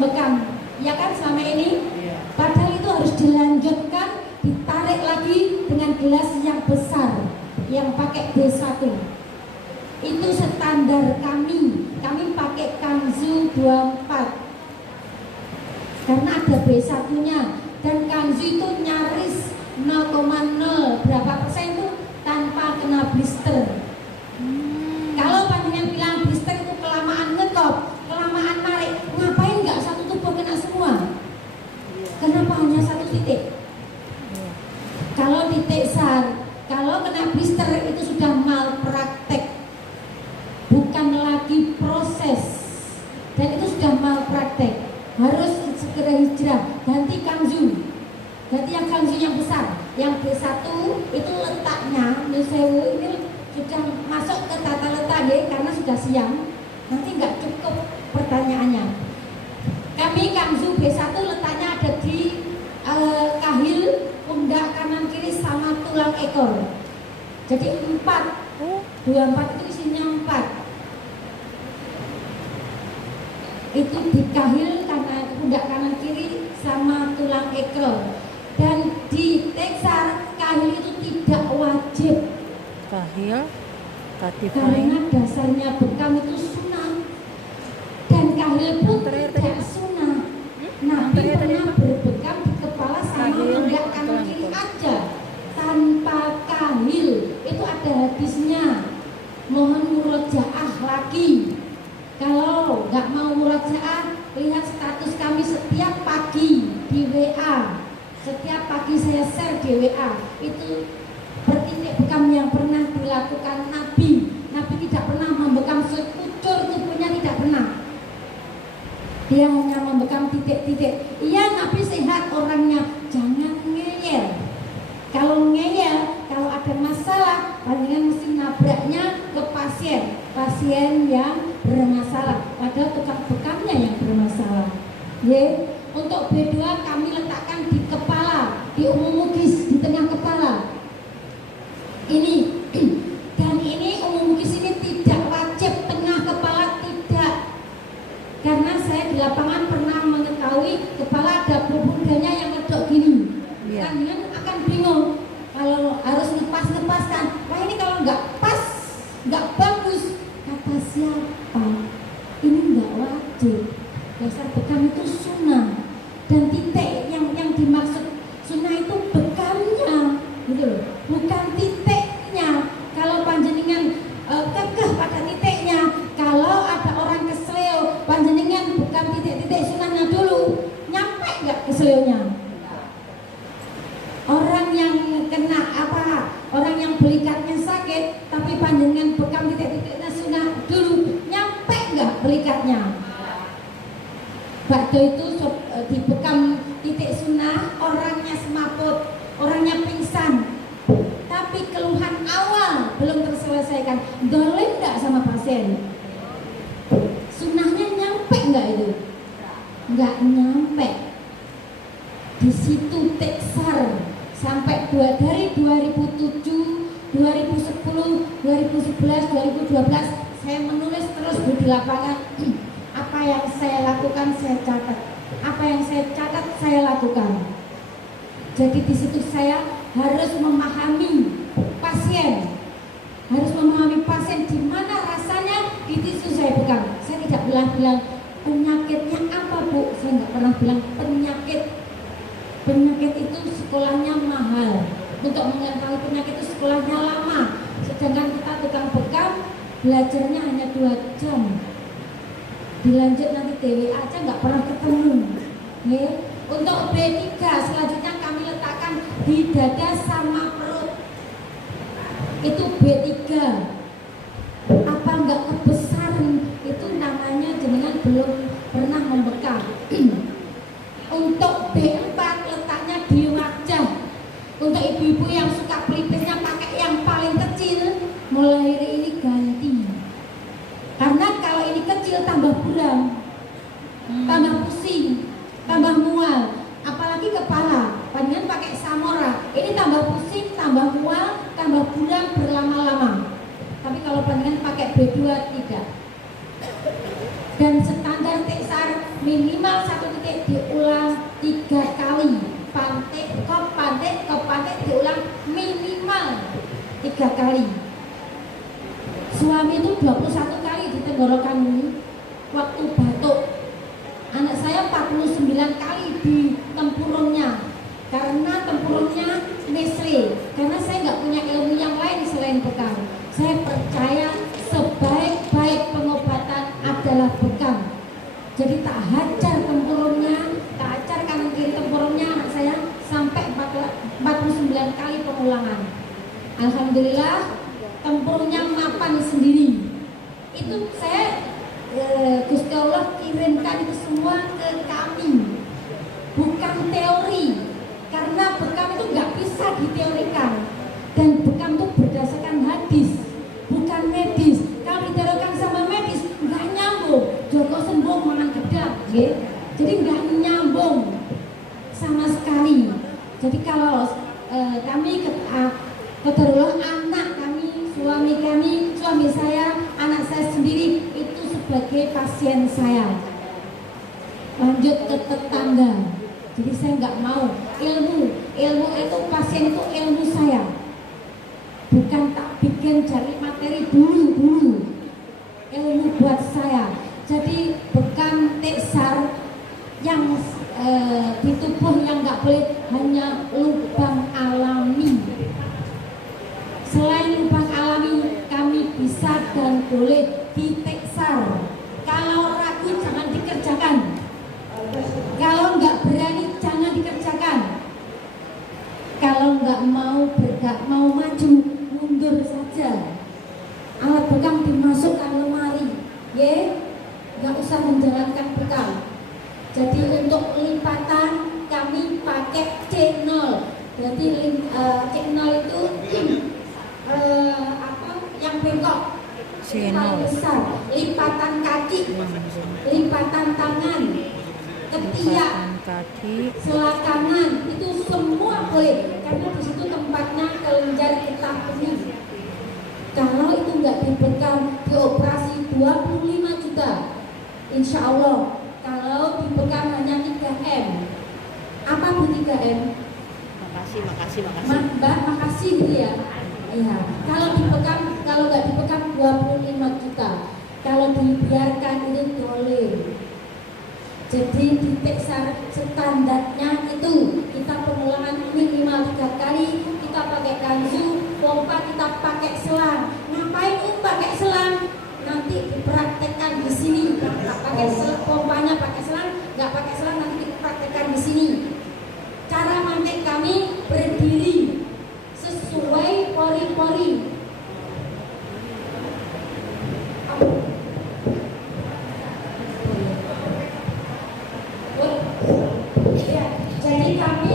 membekam, ya kan selama ini? Padahal itu harus dilanjutkan, ditarik lagi dengan gelas yang besar, yang pakai B1. Itu standar kami pakai Kanzu 24 karena ada B1-nya, dan Kanzu itu nyaris 0,0 berapa persen itu tanpa kena blister. Kalau panjenengan bilang blister itu kelamaan ngekop, kelamaan narik, ngapain nggak satu tubuh kena semua? Kenapa hanya satu titik? Kalau titik SAR, kalau kena blister itu sudah malpraktek, bukan lagi proses, dan itu sudah malpraktek. Harus segera hijrah, ganti Kanzu, ganti yang Kanzu yang besar. Yang B1 itu letaknya Nusewu ini sudah masuk ke tata letak ya, karena sudah siang. Nanti nggak cukup pertanyaannya. Kami Kanzu B1 letaknya ada di kahil, pundak kanan kiri sama tulang ekor. Jadi 24 itu isinya 4. Itu di kahil karena pundak kanan kiri sama tulang ekor. Dan di teksar kahil itu tidak wajib. Kahil karena dasarnya bekam itu sunnah, dan kahil pun tidak sunnah. Nabi pernah berbekam di kepala sama pundak kanan kiri aja tanpa kahil. Itu ada hadisnya. Mohon murojaah lagi. Kalau nggak mau murojaah, lihat status kami setiap pagi di WA. Setiap pagi saya share di WA. Itu bertitik bekam yang pernah dilakukan Nabi. Nabi tidak pernah membekam sekucur tubuhnya, tidak pernah. Dia hanya membekam titik-titik. Iya, Nabi sehat orangnya, jangan ngeyel. Kalau ngeyel, kalau ada masalah, palingan mesti nabraknya ke pasien yang bermasalah. Padahal tukang bekamnya yang bermasalah. Ye, untuk B2 kami letakkan di kepala, di umum mukis, di tengah kepala. Ini dan ini umum mukis ini tidak wajib tengah kepala, tidak. Karena saya di lapangan pernah mengetahui kepala ada bubudanya yang ngedok gini. Kalian akan bingung kalau harus ngepas-ngepaskan. Wah, ini kalau nggak pas, nggak bagus. Kata siapa? Ini nggak wajib. Dasar bekam itu sunnah, dan titik yang dimaksud sunnah itu bekamnya, gitu loh, bukan titiknya. Kalau panjenengan kekeh pada titiknya, kalau ada orang kesleo, panjenengan bekam titik-titik sunnahnya dulu, nyampe nggak kesleonya? Orang yang kena orang yang belikatnya sakit, tapi panjenengan bekam titik-titiknya sunnah dulu, nyampe nggak belikatnya? Bakdo itu dibekam titik sunnah, orangnya semaput, orangnya pingsan, tapi keluhan awal belum terselesaikan. Dolim nggak sama pasien? Sunnahnya nyampe nggak itu? Nggak nyampe. Di situ teksar sampai dari 2007, 2010, 2011, 2012 saya menulis terus di lapangan. Apa yang saya lakukan saya catat, apa yang saya catat saya lakukan. Jadi di situ saya harus memahami pasien, di mana rasanya di tisu saya bekam. Saya tidak bilang penyakitnya apa bu, saya nggak pernah bilang penyakit. Penyakit itu sekolahnya mahal, untuk mengetahui penyakit itu sekolahnya lama. Sedangkan kita tukang bekam belajarnya hanya 2 jam. Dilanjut nanti DW aja nggak pernah ketemu. Untuk B3 selanjutnya kami letakkan di dada sama perut. Itu B3. Apa nggak kebesaran? Itu namanya jenengan belum pernah membekam. Untuk B4 letaknya di wajah. Untuk ibu-ibu yang suka pelipisnya pakai yang paling kecil, mulai hari ini ganti. Karena kalau ini kecil tambah buram, tambah pusing, tambah mual, apalagi kepala. Panjenengan pakai Samora, ini tambah pusing, tambah mual, tambah buram berlama-lama. Tapi kalau panjenengan pakai B2 tidak. Dan standar teksar minimal satu titik diulang 3 kali, pantai diulang minimal 3 kali. Suami itu 21 kali di tenggorokan ini waktu batuk. Anak saya 49 kali di tempurungnya, karena tempurungnya mesre. Karena saya nggak punya ilmu yang lain selain bekam. Saya percaya sebaik-baik pengobatan adalah bekam. Jadi tak hajar tempurungnya, tak hajar kanan kiri tempurungnya anak saya sampai 49 kali pengulangan. Alhamdulillah tempurungnya mapan sendiri. Itu saya Gusti Allah kirimkan itu semua ke kami, bukan teori. Karena bekam itu nggak bisa diteorikan, dan bekam itu berdasarkan hadis, bukan medis. Kalau diteorikan sama medis nggak nyambung. Joko sembuh mangan gedang, jadi nggak nyambung sama sekali. Jadi kalau kami kebetulan anak kami, suami saya, anak saya sendiri itu sebagai pasien saya. Lanjut ke tetangga. Jadi saya nggak mau ilmu itu pasien itu ilmu saya, bukan tak bikin cari materi dulu ilmu buat saya. Jadi bekam teksar yang di tubuh yang nggak boleh hanya lubang alami. Selain lubang alami kami bisa dan boleh diteksar. Kalau ragu jangan dikerjakan. Kalau nggak berani jangan dikerjakan. Kalau nggak mau maju, mundur saja. Alat bekam dimasukkan lemari, nggak usah menjalankan bekam. Jadi untuk lipatan kami pakai C0. Jadi C0 itu yang bengkok, paling besar. Lipatan kaki, lipatan tangan, ketiak, selakangan, itu semua boleh, karena di situ tempatnya kelenjar getah benih. Kalau itu nggak dibekam, dioperasi 25 juta, insya Allah. Kalau dibekam hanya 3M. Apa bu 3M? Makasih. Mbak, makasih gitu ya. Iya. Kalau dibekam, kalau nggak dibekam 25 juta. Kalau dibiarkan itu boleh. Jadi diteksar standarnya itu kita pengulangan minimal 3 kali. Kita pakai kanzu, pompa kita pakai selang. Ngapain pakai selang? Nanti dipraktekkan di sini. Nggak pakai selang, pompanya pakai selang, nggak pakai selang nanti dipraktekkan di sini. Cara mantek kami berdiri sesuai pori-pori. Ya, jadi kami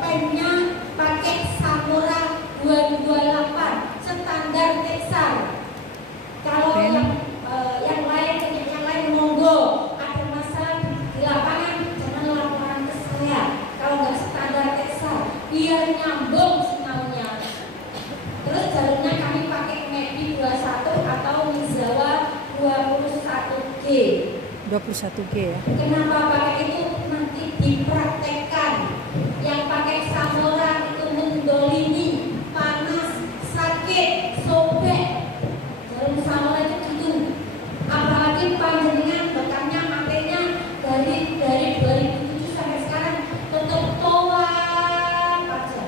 pennya pakai Sakura 228 standar teksar. Kalau yang lain monggo, ada masalah di lapangan jangan laporan ke saya. Kalau nggak standar teksar, biar nyambung sinyalnya. Terus jalurnya kami pakai Medi 21 atau Mizawa 21G. 21G ya. Kenapa pakai itu? Nanti dipraktekkan. Yang pakai Sakura itu mendolimi, panas, sakit, sobek. Jarum Sakura itu gitu. Apalagi panjenengan bekamnya matenya dari 2007 sampai sekarang tetap toan aja,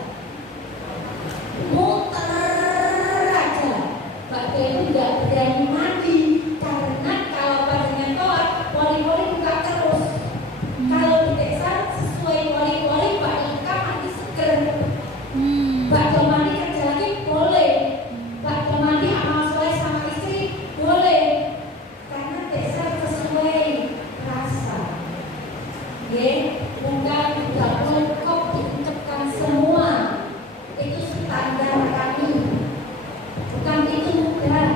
muter aja. Mbak Dewi nggak berani mandi karena kalau panjenengan toan poli-poli buka terus. Kalau diteksar sesuai poli-poli Mbak Ika mandi seger. Mbak mandi kerja lagi boleh. Mbak mandi amal soleh sama istri boleh. Karena teksar sesuai rasa. Bukan juga kok diucapkan semua. Itu standar kami. Bukan itu mudah.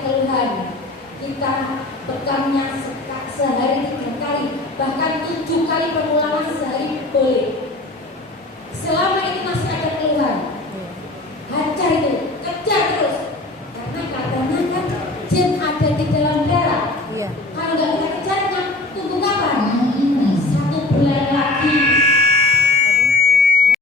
keluhan, kita bekamnya sehari 3 kali, bahkan 7 kali pengulangan sehari boleh. Selama ini masih ada keluhan,